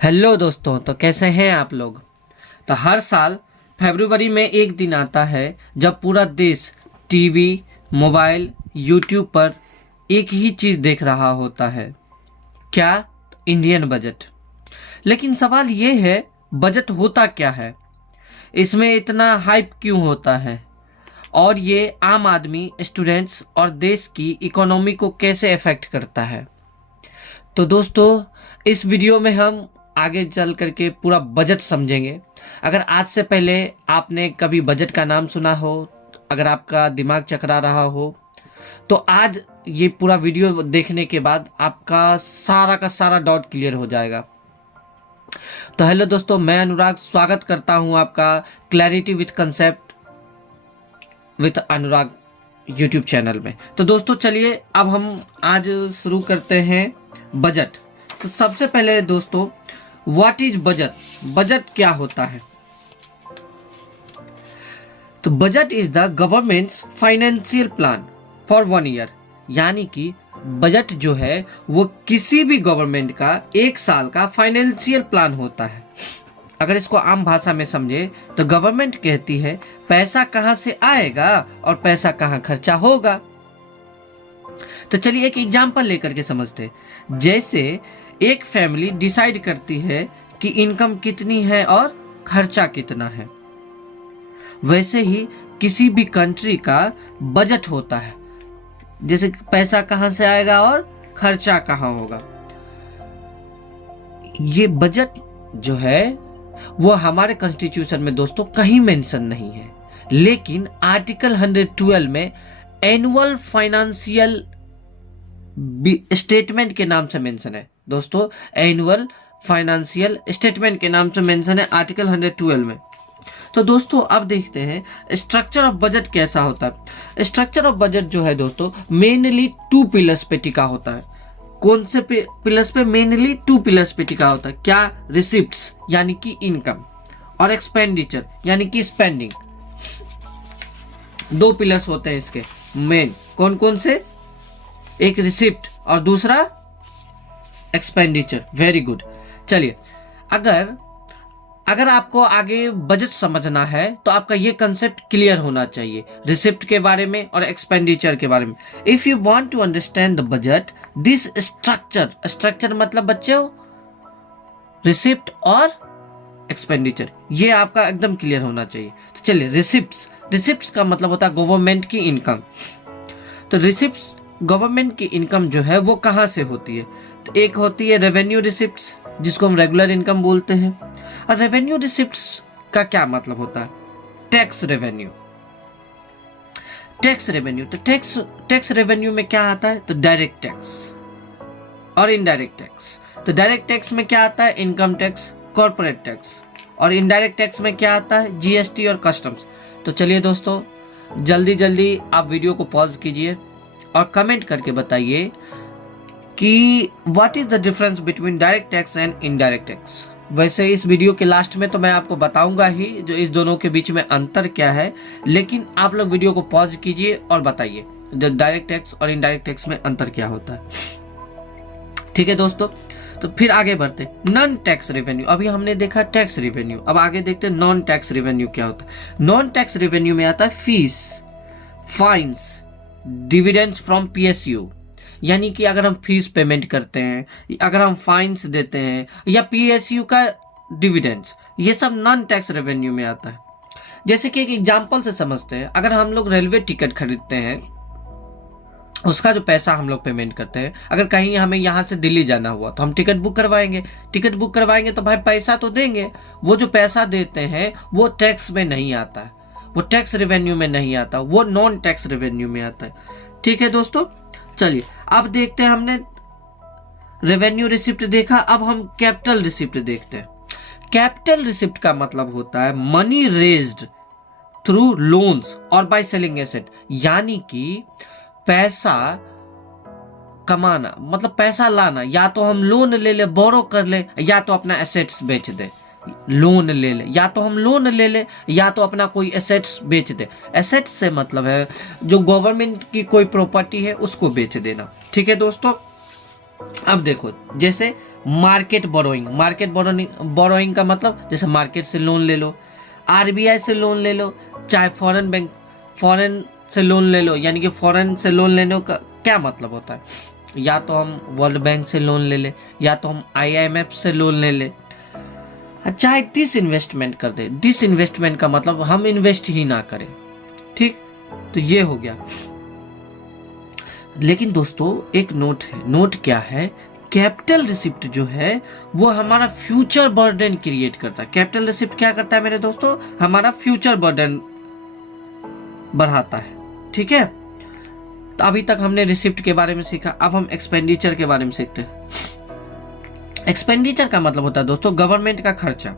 Hello दोस्तों, तो कैसे हैं आप लोग। तो हर साल फरवरी में एक दिन आता है जब पूरा देश टीवी, मोबाइल, यूट्यूब पर एक ही चीज़ देख रहा होता है। क्या? Indian budget. लेकिन सवाल ये है, बजट होता क्या है, इसमें इतना हाइप क्यों होता है, और ये आम आदमी, स्टूडेंट्स और देश की इकोनॉमी को कैसे अफेक्ट करता है। तो दोस्तों, इस वीडियो में हम आगे चल करके पूरा बजट समझेंगे। अगर आज से पहले आपने कभी बजट का नाम सुना हो, अगर आपका दिमाग चकरा रहा हो, तो आज ये पूरा वीडियो देखने के बाद आपका सारा का सारा डाउट क्लियर हो जाएगा। तो हेलो दोस्तों, मैं अनुराग स्वागत करता हूं आपका clarity with concept with Anurag YouTube channel में। तो दोस्तों चलिए अब हम आज शुरू करते हैं बजट। तो सबसे पहले दोस्तों, व्हाट इज बजट? बजट क्या होता है? तो budget is the governments financial plan for 1 year. यानी कि बजट जो है वो किसी भी गवर्नमेंट का एक साल का फाइनेंशियल प्लान होता है। अगर इसको आम भाषा में समझे तो गवर्नमेंट कहती है पैसा कहां से आएगा और पैसा कहां खर्चा होगा। तो चलिए एक एग्जांपल लेकर के समझते हैं। जैसे एक फैमिली डिसाइड करती है कि इनकम कितनी है और खर्चा कितना है, वैसे ही किसी भी कंट्री का बजट होता है। जैसे पैसा कहां से आएगा और खर्चा कहां होगा। ये बजट जो है वो हमारे कॉन्स्टिट्यूशन में दोस्तों कहीं मेंशन नहीं है, लेकिन आर्टिकल 112 में एनुअल फाइनेंशियल स्टेटमेंट के नाम से मेंशन है। दोस्तों, एनुअल फाइनेंशियल स्टेटमेंट के नाम से मेंशन है आर्टिकल 112 में। तो दोस्तों अब देखते हैं स्ट्रक्चर ऑफ बजट कैसा होता है। स्ट्रक्चर ऑफ बजट जो है दोस्तों मेनली 2 पिलर्स पे टिका होता है। कौन से पिलर्स पे? मेनली 2 पिलर्स पे टिका होता है। क्या? रिसिप्ट्स यानी कि इनकम, और एक्सपेंडिचर यानी कि स्पेंडिंग। 2 पिलर्स होते हैं इसके मेन। कौन कौन से? एक रिसिप्ट और दूसरा एक्सपेंडिचर। Very good. चलिए, अगर आपको आगे बजट समझना है तो आपका ये कंसेप्ट क्लियर होना चाहिए रिसिप्ट के बारे में और एक्सपेंडिचर के बारे में। If you want to understand the budget, this structure मतलब बच्चों रिसिप्ट और एक्सपेंडिचर, ये आपका एकदम क्लियर होना चाहिए। तो चलिए, रिसिप्ट्स का मतलब होता है गवर्नमेंट की इनकम। तो रिसिप्ट्स गवर्नमेंट की इनकम जो है वो कहां से होती है? तो एक होती है रेवेन्यू रिसिप्ट्स, जिसको हम रेगुलर इनकम बोलते हैं। और रेवेन्यू रिसिप्ट्स का क्या मतलब होता है? Tax revenue. तो टैक्स रेवेन्यू में क्या आता है? तो डायरेक्ट टैक्स और इनडायरेक्ट टैक्स। तो डायरेक्ट टैक्स में क्या आता है? Income tax, corporate tax. और इनडायरेक्ट टैक्स में क्या आता है? जीएसटी और कस्टम्स। तो चलिए दोस्तों, जल्दी आप वीडियो को पॉज कीजिए और कमेंट करके बताइए कि what is the difference between direct tax and indirect tax. वैसे इस वीडियो के लास्ट में तो मैं आपको बताऊंगा ही जो इस दोनों के बीच में अंतर क्या है, लेकिन आप लोग वीडियो को पॉज कीजिए और बताइए जो डायरेक्ट टैक्स और इनडायरेक्ट टैक्स में अंतर क्या होता है। ठीक है दोस्तों, तो फिर आगे बढ़ते। Non tax revenue. अभी हमने देखा टैक्स रेवेन्यू, अब आगे देखते हैं नॉन टैक्स रेवेन्यू क्या होता है। नॉन टैक्स रेवेन्यू में आता है fees, fines, dividends from PSU. यानी कि अगर हम फीस पेमेंट करते हैं, अगर हम फाइन्स देते हैं, या पीएसयू का डिविडेंड्स, ये सब नॉन टैक्स रेवेन्यू में आता है। जैसे कि एक एग्जांपल से समझते हैं। अगर हम लोग रेलवे टिकट खरीदते हैं, उसका जो पैसा हम लोग पेमेंट करते हैं, अगर कहीं हमें यहाँ से दिल्ली जाना हुआ तो हम टिकट बुक करवाएंगे तो भाई पैसा तो देंगे। वो जो पैसा देते हैं वो टैक्स में नहीं आता है, वो टैक्स रेवेन्यू में नहीं आता, वो नॉन टैक्स रेवेन्यू में आता है। ठीक है दोस्तों, चलिए अब देखते हैं। हमने रेवेन्यू रिसिप्ट देखा, अब हम कैपिटल रिसिप्ट देखते हैं। कैपिटल रिसिप्ट का मतलब होता है मनी रेज्ड थ्रू लोन्स और बाय सेलिंग एसेट। यानी कि पैसा कमाना मतलब पैसा लाना, या तो हम लोन ले ले, बोरो कर ले, या तो अपना एसेट्स बेच दे। लोन ले ले, या तो हम लोन ले ले, या तो अपना कोई एसेट्स बेच दे। एसेट्स से मतलब है जो गवर्नमेंट की कोई प्रॉपर्टी है उसको बेच देना। ठीक है दोस्तों, अब देखो, जैसे मार्केट बोरोइंग का मतलब जैसे मार्केट से लोन ले लो, आरबीआई से लोन ले लो, चाहे फॉरेन से लोन ले लो। यानी कि फॉरेन से लोन लेने का क्या मतलब होता है, या तो हम वर्ल्ड बैंक से लोन ले ले, या तो हम आईएमएफ से लोन ले ले, चाहे डिस इन्वेस्टमेंट कर दे। डिस इन्वेस्टमेंट का मतलब हम इन्वेस्ट ही ना करें, ठीक। तो ये हो गया। लेकिन दोस्तों एक नोट है, नोट क्या है, कैपिटल रिसिप्ट जो है वो हमारा फ्यूचर बर्डन क्रिएट करता है। कैपिटल रिसिप्ट क्या करता है मेरे दोस्तों, हमारा फ्यूचर बर्डन बढ़ाता है, ठीक है। तो अभी तक हमने रिसिप्ट के बारे में सीखा, अब हम एक्सपेंडिचर के बारे में सीखते हैं। एक्सपेंडिचर का मतलब होता है दोस्तों गवर्नमेंट का खर्चा।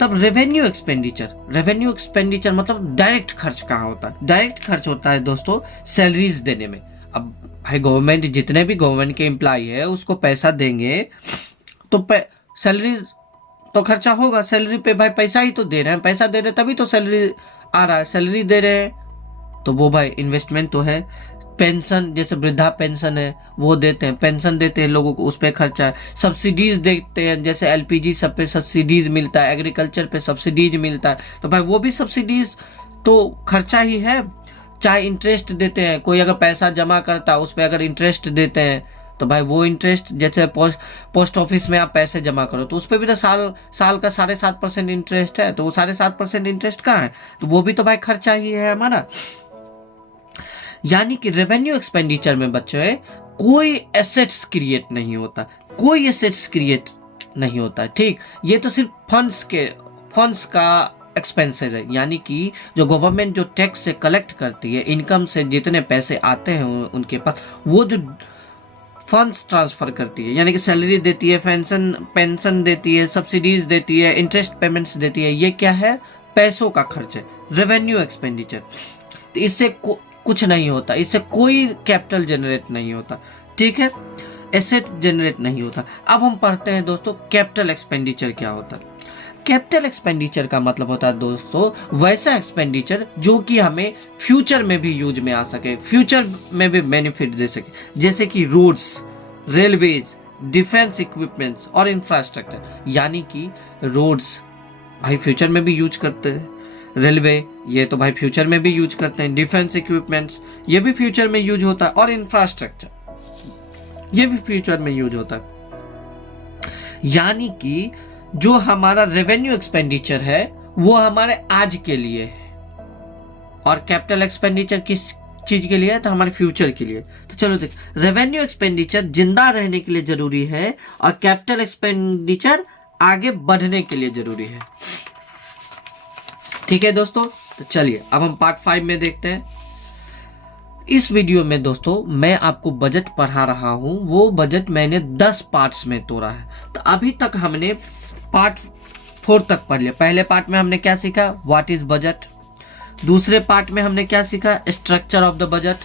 तब रेवेन्यू एक्सपेंडिचर मतलब डायरेक्ट खर्च कहाँ होता है। डायरेक्ट खर्च होता है दोस्तों सैलरीज देने में। अब भाई गवर्नमेंट, जितने भी गवर्नमेंट के एम्प्लॉय है उसको पैसा देंगे तो सैलरी तो खर्चा होगा। सैलरी पे भाई पैसा ही तो दे रहे हैं, पैसा दे रहे हैं तभी तो सैलरी आ रहा है, सैलरी दे रहे हैं तो वो भाई इन्वेस्टमेंट तो है। पेंशन, जैसे वृद्धा पेंशन है वो देते हैं, पेंशन देते हैं लोगों को, उस पर खर्चा है। सब्सिडीज देते हैं, जैसे एलपीजी सब पे सब्सिडीज मिलता है, एग्रीकल्चर पे सब्सिडीज मिलता है, तो भाई वो भी सब्सिडीज तो खर्चा ही है। चाहे इंटरेस्ट देते हैं, कोई अगर पैसा जमा करता है उस पर अगर इंटरेस्ट देते हैं तो भाई वो इंटरेस्ट, जैसे पोस्ट ऑफिस में आप पैसे जमा करो तो उस पर भी तो साल का 7.5% इंटरेस्ट है, तो वो 7.5% इंटरेस्ट कहाँ है, तो वो भी तो भाई खर्चा ही है हमारा। यानी कि रेवेन्यू एक्सपेंडिचर में बच्चों कोई एसेट्स क्रिएट नहीं होता, कोई एसेट्स क्रिएट नहीं होता, ठीक। ये तो सिर्फ फंड्स का एक्सपेंसेस है। यानी कि जो गवर्नमेंट जो टैक्स से कलेक्ट करती है, इनकम से जितने पैसे आते हैं उनके पास, वो जो फंड्स ट्रांसफर करती है, यानी कि सैलरी देती है, पेंशन देती है, सब्सिडीज देती है, इंटरेस्ट पेमेंट्स देती है, ये क्या है, पैसों का खर्च है, रेवेन्यू एक्सपेंडिचर। तो इससे कुछ नहीं होता, इससे कोई कैपिटल जनरेट नहीं होता, ठीक है, एसेट जनरेट नहीं होता। अब हम पढ़ते हैं दोस्तों कैपिटल एक्सपेंडिचर क्या होता है। कैपिटल एक्सपेंडिचर का मतलब होता है दोस्तों वैसा एक्सपेंडिचर जो कि हमें फ्यूचर में भी यूज में आ सके, फ्यूचर में भी बेनिफिट दे सके, जैसे कि रोड्स, रेलवेज, डिफेंस इक्विपमेंट्स और इंफ्रास्ट्रक्चर। यानी कि रोड्स भाई फ्यूचर में भी यूज करते हैं, रेलवे ये तो भाई फ्यूचर में भी यूज करते हैं, डिफेंस इक्विपमेंट्स ये भी फ्यूचर में यूज होता है, और इंफ्रास्ट्रक्चर ये भी फ्यूचर में यूज होता है। यानी कि जो हमारा रेवेन्यू एक्सपेंडिचर है वो हमारे आज के लिए है, और कैपिटल एक्सपेंडिचर किस चीज के लिए है, तो हमारे फ्यूचर के लिए। तो चलो देख, रेवेन्यू एक्सपेंडिचर जिंदा रहने के लिए जरूरी है, और कैपिटल एक्सपेंडिचर आगे बढ़ने के लिए जरूरी है, ठीक है दोस्तों। तो चलिए अब हम पार्ट 5 में देखते हैं। इस वीडियो में दोस्तों मैं आपको बजट पढ़ा रहा हूं, वो बजट मैंने 10 पार्ट्स में तोड़ा है। तो अभी तक हमने पार्ट 4 तक पढ़ लिया। पहले पार्ट में हमने क्या सीखा, व्हाट इज बजट। दूसरे पार्ट में हमने क्या सीखा, स्ट्रक्चर ऑफ द बजट।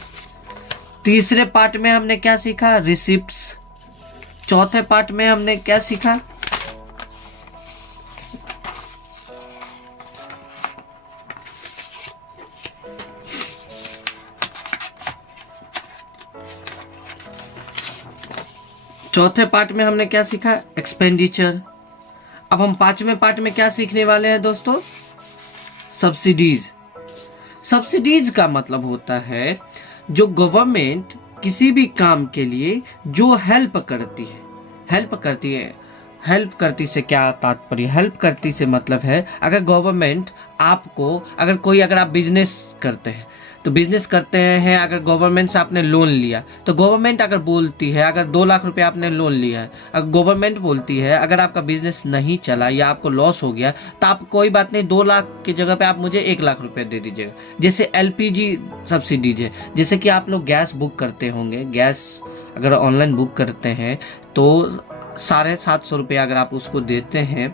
तीसरे पार्ट में हमने क्या सीखा, रिसिप्ट्स। चौथे पार्ट में हमने क्या सीखा, एक्सपेंडिचर। अब हम 5वें पार्ट में क्या सीखने वाले हैं दोस्तों, सब्सिडीज। सब्सिडीज का मतलब होता है जो गवर्नमेंट किसी भी काम के लिए जो हेल्प करती से क्या तात्पर्य, हेल्प करती से मतलब है अगर गवर्नमेंट आपको, अगर आप बिजनेस करते हैं तो अगर गवर्नमेंट से आपने लोन लिया तो गवर्नमेंट अगर बोलती है, अगर 2 लाख रुपए आपने लोन लिया है, अगर गवर्नमेंट बोलती है अगर आपका बिजनेस नहीं चला या आपको लॉस हो गया तो आप कोई बात नहीं, 2 लाख की जगह पे आप मुझे 1 लाख रुपए दे दीजिएगा। जैसे एलपीजी सब्सिडीज है, जैसे कि आप लोग गैस बुक करते होंगे, गैस अगर ऑनलाइन बुक करते हैं तो 750 रुपये अगर आप उसको देते हैं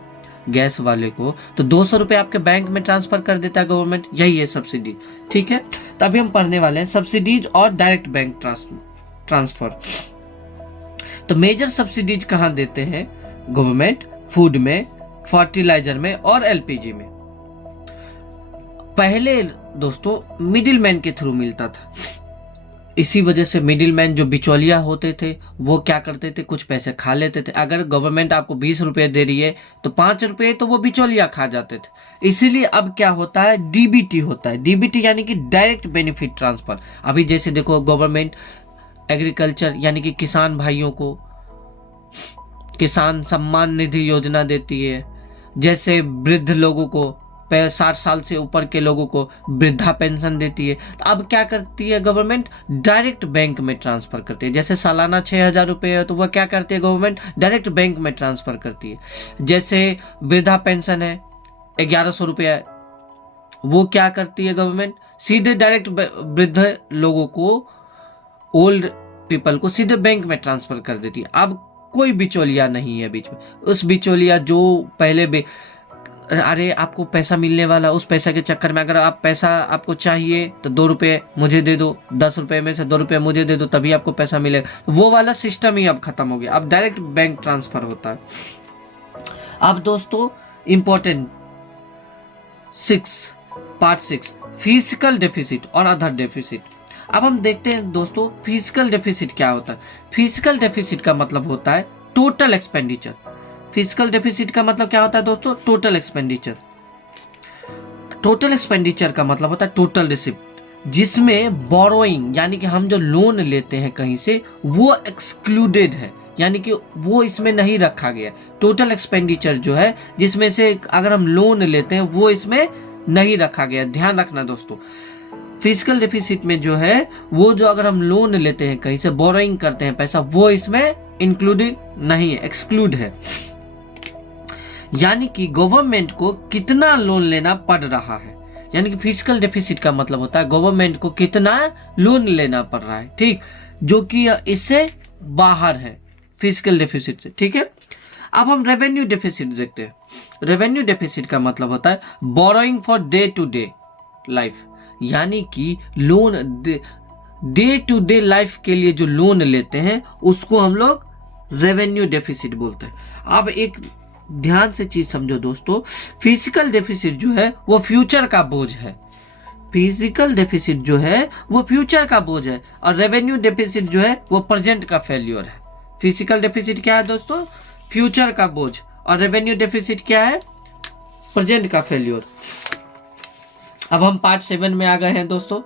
गैस वाले को, तो 200 रुपये आपके बैंक में ट्रांसफर कर देता है गवर्नमेंट, यही है सब्सिडी, ठीक है। तो अभी हम पढ़ने वाले हैं सब्सिडीज और डायरेक्ट बैंक ट्रांसफर। तो मेजर सब्सिडीज कहाँ देते हैं गवर्नमेंट, फूड में, फर्टिलाइजर में और एलपीजी में। पहले दोस्तों मिडिल मैन के थ्रू मिलता था, इसी वजह से मिडिल मैन जो बिचौलिया होते थे वो क्या करते थे, कुछ पैसे खा लेते थे। अगर गवर्नमेंट आपको 20 रुपये दे रही है तो 5 रुपये तो वो बिचौलिया खा जाते थे। इसीलिए अब क्या होता है, डीबीटी होता है। डीबीटी यानी कि डायरेक्ट बेनिफिट ट्रांसफर। अभी जैसे देखो गवर्नमेंट एग्रीकल्चर यानी कि किसान भाइयों को किसान सम्मान निधि योजना देती है, जैसे वृद्ध लोगों को 60 साल से ऊपर के लोगों को वृद्धा पेंशन देती है। तो अब क्या करती है गवर्नमेंट, डायरेक्ट बैंक में ट्रांसफर करती है। जैसे सालाना 6,000 रुपये है तो वह क्या करती है गवर्नमेंट, डायरेक्ट बैंक में ट्रांसफर करती है। जैसे वृद्धा पेंशन है 1100 रुपये, वो क्या करती है गवर्नमेंट, सीधे डायरेक्ट वृद्ध लोगों को, ओल्ड पीपल को सीधे बैंक में ट्रांसफर कर देती है। अब कोई बिचौलिया नहीं है बीच में। उस बिचौलिया जो पहले अरे आपको पैसा मिलने वाला, उस पैसा के चक्कर में अगर आप पैसा आपको चाहिए तो 2 रुपये मुझे दे दो, 10 रुपये में से 2 रुपये मुझे दे दो तभी आपको पैसा मिलेगा। वो वाला सिस्टम ही अब खत्म हो गया। अब डायरेक्ट बैंक ट्रांसफर होता है। अब दोस्तों इंपॉर्टेंट पार्ट 6 फिजिकल डेफिसिट और अदर डेफिसिट। अब हम देखते हैं दोस्तों फिजिकल डेफिसिट क्या होता है। फिजिकल डेफिसिट का मतलब होता है टोटल एक्सपेंडिचर। फिजिकल डेफिसिट का मतलब क्या होता है दोस्तों, टोटल एक्सपेंडिचर। टोटल एक्सपेंडिचर का मतलब होता है टोटल रिसिप्ट, जिसमें बोरोइंग यानी कि हम जो लोन लेते हैं कहीं से वो एक्सक्लूडेड है, यानी कि वो इसमें नहीं रखा गया। टोटल एक्सपेंडिचर जो है जिसमें से अगर हम लोन लेते हैं वो इसमें नहीं रखा गया। ध्यान रखना दोस्तों, फिजिकल डेफिसिट में जो है वो जो अगर हम लोन लेते हैं कहीं से, बोरोइंग करते हैं पैसा, वो इसमें इंक्लूडेड नहीं है, एक्सक्लूड है। यानी कि गवर्नमेंट को कितना लोन लेना पड़ रहा है, यानी कि फिजिकल डेफिसिट का मतलब होता है गवर्नमेंट को कितना लोन लेना पड़ रहा है, ठीक, जो कि इससे बाहर है फिजिकल डेफिसिट से, ठीक है। अब हम रेवेन्यू डेफिसिट देखते हैं। रेवेन्यू डेफिसिट का मतलब होता है borrowing for day to day life, यानी कि loan day to day life के लिए जो लोन लेते हैं उसको हम लोग रेवेन्यू डेफिसिट बोलते हैं। अब एक ध्यान से चीज समझो दोस्तों, फिजिकल डेफिसिट जो है वो फ्यूचर का बोझ है। फिजिकल डेफिसिट जो है वो फ्यूचर का बोझ है और रेवेन्यू डेफिसिट जो है वो प्रेजेंट का फेल्योर है। फिजिकल डेफिसिट क्या है दोस्तों, फ्यूचर का बोझ, और रेवेन्यू डेफिसिट क्या है, प्रेजेंट का फेल्योर। अब हम पार्ट 7 में आ गए हैं दोस्तों।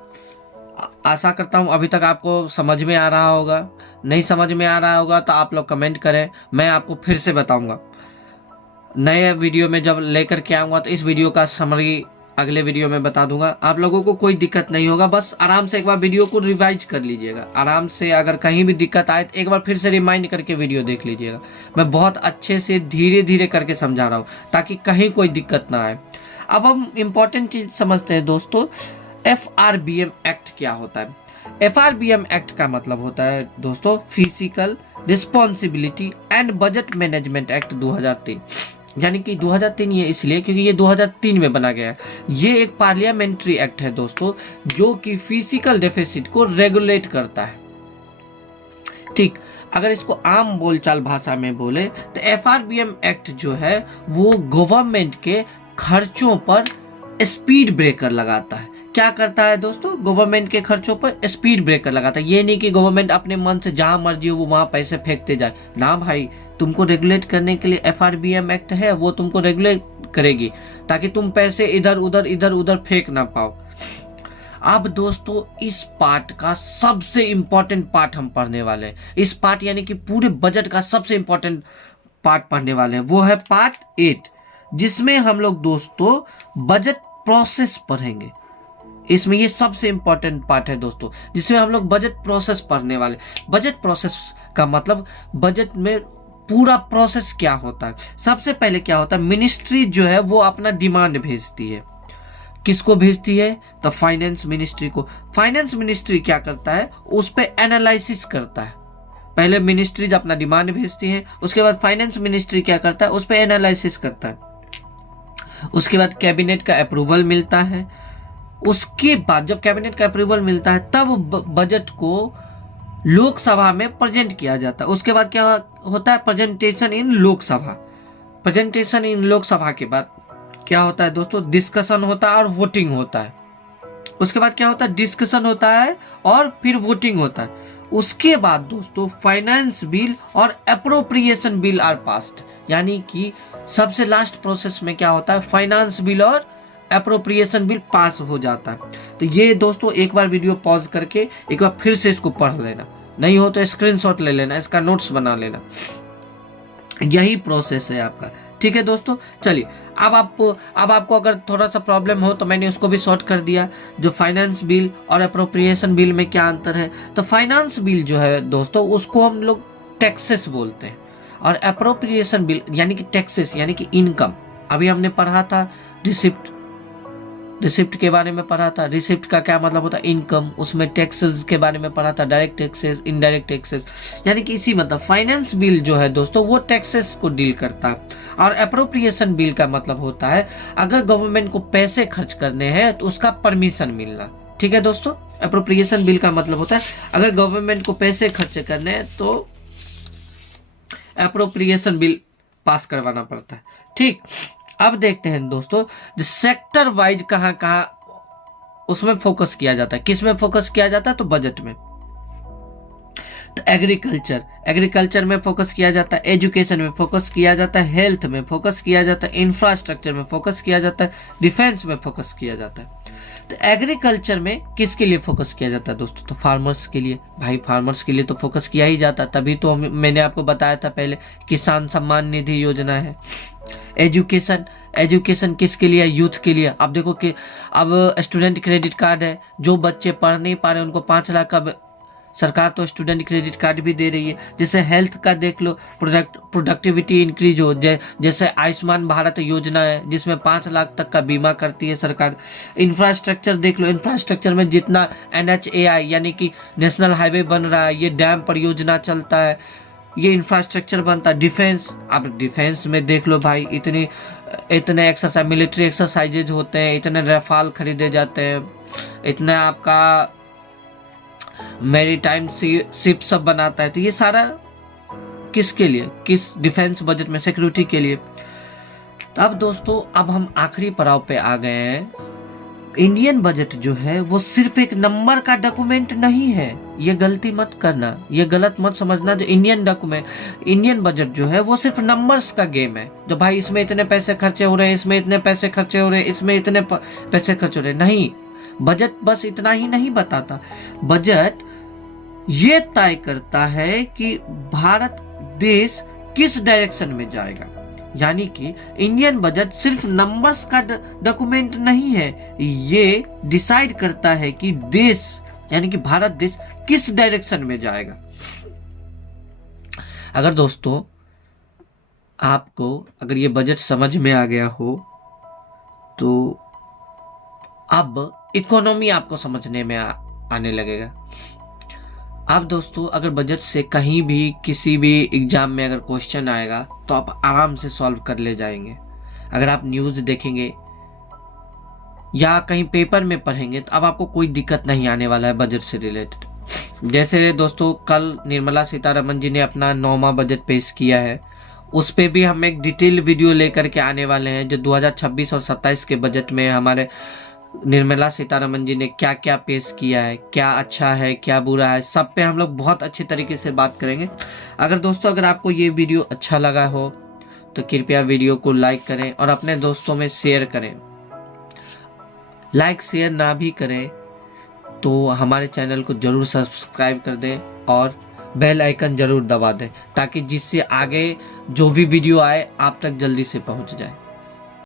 आशा करता हूं अभी तक आपको समझ में आ रहा होगा। नहीं समझ में आ रहा होगा तो आप लोग कमेंट करें, मैं आपको फिर से बताऊंगा। नए वीडियो में जब लेकर के आऊंगा तो इस वीडियो का समरी अगले वीडियो में बता दूंगा। आप लोगों को कोई दिक्कत नहीं होगा, बस आराम से एक बार वीडियो को रिवाइज कर लीजिएगा आराम से। अगर कहीं भी दिक्कत आए तो एक बार फिर से रिमाइंड करके वीडियो देख लीजिएगा। मैं बहुत अच्छे से धीरे धीरे करके समझा रहा हूँ ताकि कहीं कोई दिक्कत ना आए। अब हम इम्पोर्टेंट चीज समझते हैं दोस्तों, FRBM एक्ट क्या होता है। FRBM एक्ट का मतलब होता है दोस्तों physical responsibility and budget management act 2003। यानी कि 2003 ये इसलिए क्योंकि ये 2003 में बना गया है। ये एक पार्लियामेंट्री एक्ट है दोस्तों, जो कि फिजिकल डेफिसिट को रेगुलेट करता है, ठीक। अगर इसको आम बोलचाल भाषा में बोले तो FRBM एक्ट जो है वो गवर्नमेंट के खर्चों पर स्पीड ब्रेकर लगाता है। क्या करता है दोस्तों, गवर्नमेंट के खर्चों पर स्पीड ब्रेकर लगाता है। ये नहीं कि गवर्नमेंट अपने मन से जहां मर्जी हो वो वहां पैसे फेंकते जाए ना भाई। तुमको रेगुलेट करने के लिए FRBM एक्ट है, वो तुमको रेगुलेट करेगी ताकि तुम पैसे इधर उधर फेंक ना पाओ। अब दोस्तों इस पार्ट का सबसे इंपॉर्टेंट पार्ट हम पढ़ने वाले हैं। इस पार्ट यानी कि पूरे बजट का सबसे इंपॉर्टेंट पार्ट पढ़ने वाले हैं, वो है पार्ट 8, जिसमें हम लोग दोस्तों बजट प्रोसेस पढ़ेंगे। इसमें ये सबसे इंपॉर्टेंट पार्ट है दोस्तों, जिसमें हम लोग बजट प्रोसेस पढ़ने वाले। बजट प्रोसेस का मतलब बजट में पूरा प्रोसेस क्या होता है। सबसे पहले क्या होता है, मिनिस्ट्री जो है वो अपना डिमांड भेजती है। किसको भेजती है, तो फाइनेंस मिनिस्ट्री को। फाइनेंस मिनिस्ट्री क्या करता है, उस पर एनालिसिस करता है। पहले मिनिस्ट्रीज अपना डिमांड भेजती है, उसके बाद फाइनेंस मिनिस्ट्री क्या करता है, उस पर एनालिसिस करता है। उसके बाद कैबिनेट का अप्रूवल मिलता है। उसके बाद जब कैबिनेट का अप्रूवल मिलता है तब बजट को लोकसभा में प्रेजेंट किया जाता है। उसके बाद क्या होता है, प्रेजेंटेशन इन लोकसभा। प्रेजेंटेशन इन लोकसभा के बाद क्या होता है दोस्तों, डिस्कशन होता है और वोटिंग होता है। उसके बाद क्या होता है, डिस्कशन होता है और फिर वोटिंग होता है। उसके बाद दोस्तों फाइनेंस बिल और अप्रोप्रिएशन बिल आर पास्ड, यानी कि सबसे लास्ट प्रोसेस में क्या होता है, फाइनेंस बिल और अप्रोप्रिएशन बिल पास हो जाता है। तो ये दोस्तों एक बार वीडियो पॉज करके एक बार फिर से इसको पढ़ लेना, नहीं हो तो स्क्रीनशॉट ले लेना, इसका नोट्स बना लेना। यही प्रोसेस है आपका, ठीक है दोस्तों। चलिए अब आपको अगर थोड़ा सा प्रॉब्लम हो तो मैंने उसको भी सॉर्ट कर दिया, जो फाइनेंस बिल और अप्रोप्रिएशन बिल में क्या अंतर है। तो फाइनेंस बिल जो है दोस्तों उसको हम लोग टैक्सेस बोलते हैं, और अप्रोप्रिएशन बिल यानी कि टैक्सेस यानी कि इनकम। अभी हमने पढ़ा था रिसिप्ट के बारे में पढ़ा था। रिसिप्ट का क्या मतलब होता है, इनकम। उसमें टैक्सेस के बारे में पढ़ा था, डायरेक्ट टैक्सेस, इनडायरेक्ट टैक्सेस, यानी कि इसी मतलब फाइनेंस बिल जो है दोस्तों वो टैक्सेस को डील करता है। और अप्रोप्रिएशन बिल का मतलब होता है अगर गवर्नमेंट को पैसे खर्च करने हैं तो उसका परमिशन मिलना, ठीक है दोस्तों। अप्रोप्रिएशन बिल का मतलब होता है अगर गवर्नमेंट को पैसे खर्च करने हैं तो अप्रोप्रिएशन बिल पास करवाना पड़ता है, ठीक। अब देखते हैं दोस्तों सेक्टर वाइज कहाँ कहाँ उसमें फोकस किया जाता है। किस में फोकस किया जाता है, तो बजट में। तो एग्रीकल्चर में फोकस किया जाता है, एजुकेशन में फोकस किया जाता है, हेल्थ में फोकस किया जाता है, इंफ्रास्ट्रक्चर में फोकस किया जाता है, डिफेंस में फोकस किया जाता है। तो एग्रीकल्चर में किसके लिए फोकस किया जाता है दोस्तों, तो फार्मर्स के लिए। भाई फार्मर्स के लिए तो फोकस किया ही जाता, तभी तो मैंने आपको बताया था पहले किसान सम्मान निधि योजना है। एजुकेशन किसके लिए, यूथ के लिए। अब देखो कि अब स्टूडेंट क्रेडिट कार्ड है, जो बच्चे पढ़ नहीं पा रहे उनको 5 लाख का सरकार तो स्टूडेंट क्रेडिट कार्ड भी दे रही है। जैसे हेल्थ का देख लो, प्रोडक्टिविटी इंक्रीज हो, जैसे आयुष्मान भारत योजना है जिसमें 5 लाख तक का बीमा करती है सरकार। इंफ्रास्ट्रक्चर देख लो, इंफ्रास्ट्रक्चर में जितना NHAI यानी कि नेशनल हाईवे बन रहा है, ये डैम परियोजना चलता है, ये इंफ्रास्ट्रक्चर बनता है। डिफेंस, अब डिफेंस में देख लो भाई इतने एक्सरसाइज, मिलिट्री एक्सरसाइजेज होते हैं, इतने रफाल खरीदे जाते हैं, इतना आपका मैरीटाइम शिप सब बनाता है। तो ये सारा किसके लिए, किस डिफेंस बजट में, सिक्योरिटी के लिए। तो अब दोस्तों अब हम आखिरी पड़ाव पे आ गए हैं। इंडियन बजट जो है वो सिर्फ एक नंबर का डॉक्यूमेंट नहीं है, ये गलती मत करना, ये गलत मत समझना। जो इंडियन बजट जो है वो सिर्फ नंबर्स का गेम है। जो भाई इसमें इतने पैसे खर्चे हो रहे हैं, इसमें इतने पैसे खर्चे हो रहे हैं, इसमें इतने पैसे खर्च हो रहे हैं, नहीं। बजट बस इतना ही नहीं बताता, बजट ये तय करता है कि भारत देश किस डायरेक्शन में जाएगा। यानी कि इंडियन बजट सिर्फ नंबर्स का डॉक्यूमेंट नहीं है, ये डिसाइड करता है कि देश यानी कि भारत देश किस डायरेक्शन में जाएगा। अगर दोस्तों आपको अगर ये बजट समझ में आ गया हो तो अब इकोनॉमी आपको समझने में आने लगेगा। अब दोस्तों अगर बजट से कहीं भी किसी भी एग्जाम में अगर क्वेश्चन आएगा तो आप आराम से सॉल्व कर ले जाएंगे। अगर आप न्यूज़ देखेंगे या कहीं पेपर में पढ़ेंगे तो अब आपको कोई दिक्कत नहीं आने वाला है बजट से रिलेटेड। जैसे दोस्तों कल निर्मला सीतारमण जी ने अपना 9वां बजट पेश किया है, उस पे भी हम एक डिटेल वीडियो लेकर के आने वाले हैं। जो 2026 और 27 के बजट में हमारे निर्मला सीतारमण जी ने क्या क्या पेश किया है, क्या अच्छा है क्या बुरा है, सब पे हम लोग बहुत अच्छे तरीके से बात करेंगे। अगर दोस्तों अगर आपको ये वीडियो अच्छा लगा हो तो कृपया वीडियो को लाइक करें और अपने दोस्तों में शेयर करें। लाइक शेयर ना भी करें तो हमारे चैनल को जरूर सब्सक्राइब कर दें और बेल आइकन जरूर दबा दें, ताकि जिससे आगे जो भी वीडियो आए आप तक जल्दी से पहुंच जाए।